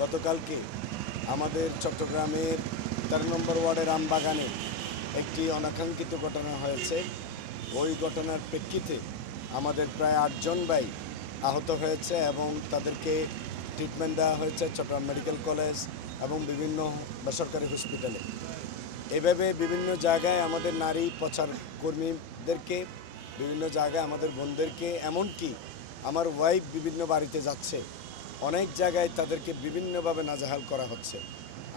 গতকালকে আমাদের চট্টগ্রামের 13 নম্বর ওয়ার্ডের আমবাগানে একটি অনাকাঙ্ক্ষিত ঘটনা হয়েছে। ওই ঘটনার প্রেক্ষিতে আমাদের প্রায় 8 জন ভাই আহত হয়েছে এবং তাদেরকে ট্রিটমেন্ট দেওয়া হয়েছে চট্টগ্রাম মেডিকেল কলেজ এবং বিভিন্ন বেসরকারি হসপিটালে। এভাবে বিভিন্ন জায়গায় আমাদের নারী প্রচার কর্মীদেরকে, বিভিন্ন জায়গায় আমাদের বোনদেরকে, এমনকি আমার ওয়াইফ বিভিন্ন বাড়িতে যাচ্ছে, অনেক জায়গায় তাদেরকে বিভিন্নভাবে নাজেহাল করা হচ্ছে।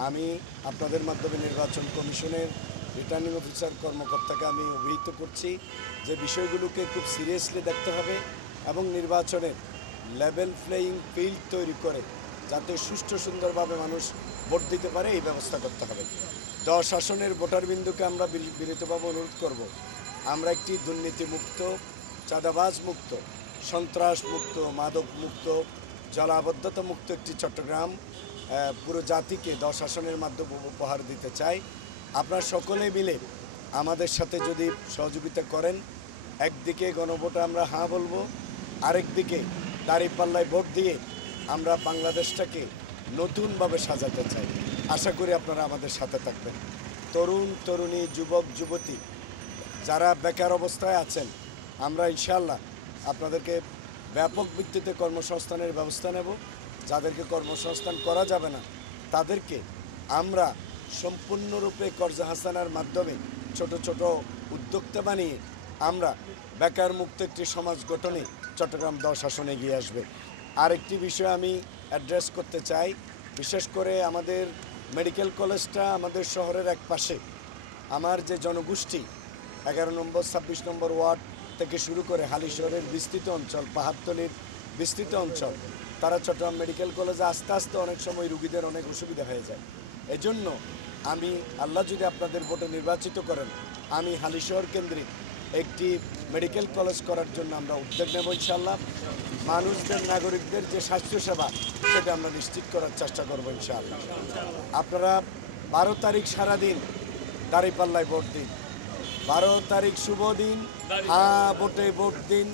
আমি আপনাদের মাধ্যমে নির্বাচন কমিশনের রিটার্নিং অফিসার কর্মকর্তাকে আমি অভিহিত করছি যে বিষয়গুলোকে খুব সিরিয়াসলি দেখতে হবে এবং নির্বাচনের লেভেল প্লেয়িং ফিল্ড তৈরি করে যাতে সুষ্ঠু সুন্দরভাবে মানুষ ভোট দিতে পারে এই ব্যবস্থা করতে হবে। 10 আসনের ভোটারবিন্দুকে আমরা বিনীতভাবে অনুরোধ করব, আমরা একটি দুর্নীতিমুক্ত, চাঁদাবাজ মুক্ত, সন্ত্রাস মুক্ত, মাদক মুক্ত, জলাবদ্ধতা মুক্ত একটি চট্টগ্রাম পুরো জাতিকে 10 আসনের মাধ্যমে উপহার দিতে চাই। আপনারা সকলে মিলে আমাদের সাথে যদি সহযোগিতা করেন, একদিকে গণভোটে আমরা হ্যাঁ বলবো, আরেকদিকে দাঁড়িপাল্লায় ভোট দিয়ে আমরা বাংলাদেশটাকে নতুনভাবে সাজাতে চাই। আশা করি আপনারা আমাদের সাথে থাকবেন। তরুণ তরুণী, যুবক যুবতী যারা বেকার অবস্থায় আছেন, আমরা ইনশাআল্লাহ আপনাদেরকে ব্যাপক ভিত্তিতে কর্মসংস্থানের ব্যবস্থা নেব। যাদেরকে কর্মসংস্থান করা যাবে না তাদেরকে আমরা সম্পূর্ণরূপে কর্জা হাসানার মাধ্যমে ছোট ছোট উদ্যোক্তা বানিয়ে আমরা বেকার মুক্ত একটি সমাজ গঠনে চট্টগ্রাম 10 আসনে এগিয়ে আসবে। আরেকটি বিষয় আমি অ্যাড্রেস করতে চাই, বিশেষ করে আমাদের মেডিকেল কলেজটা আমাদের শহরের এক পাশে। আমার যে জনগোষ্ঠী 11 নম্বর 26 নম্বর ওয়ার্ড থেকে শুরু করে হালিশহরের বিস্তৃত অঞ্চল, পাহাড়তলির বিস্তৃত অঞ্চল, তারা চট্টগ্রাম মেডিকেল কলেজে আস্তে আস্তে অনেক সময় রুগীদের অনেক অসুবিধা হয়ে যায়। এজন্য আমি, আল্লাহ যদি আপনাদের ভোটে নির্বাচিত করেন, আমি হালিশহর কেন্দ্রিক একটি মেডিকেল কলেজ করার জন্য আমরা উদ্যোগ নেব ইনশাআল্লাহ। মানুষদের, নাগরিকদের যে স্বাস্থ্যসেবা সেটা আমরা নিশ্চিত করার চেষ্টা করবো ইনশাআল্লাহ। আপনারা 12 তারিখ সারাদিন দাঁড়িপাল্লায় ভোট দিন। 12 তারিখ শুভ দিন, হ্যাঁ ভোটে ভোট দিন।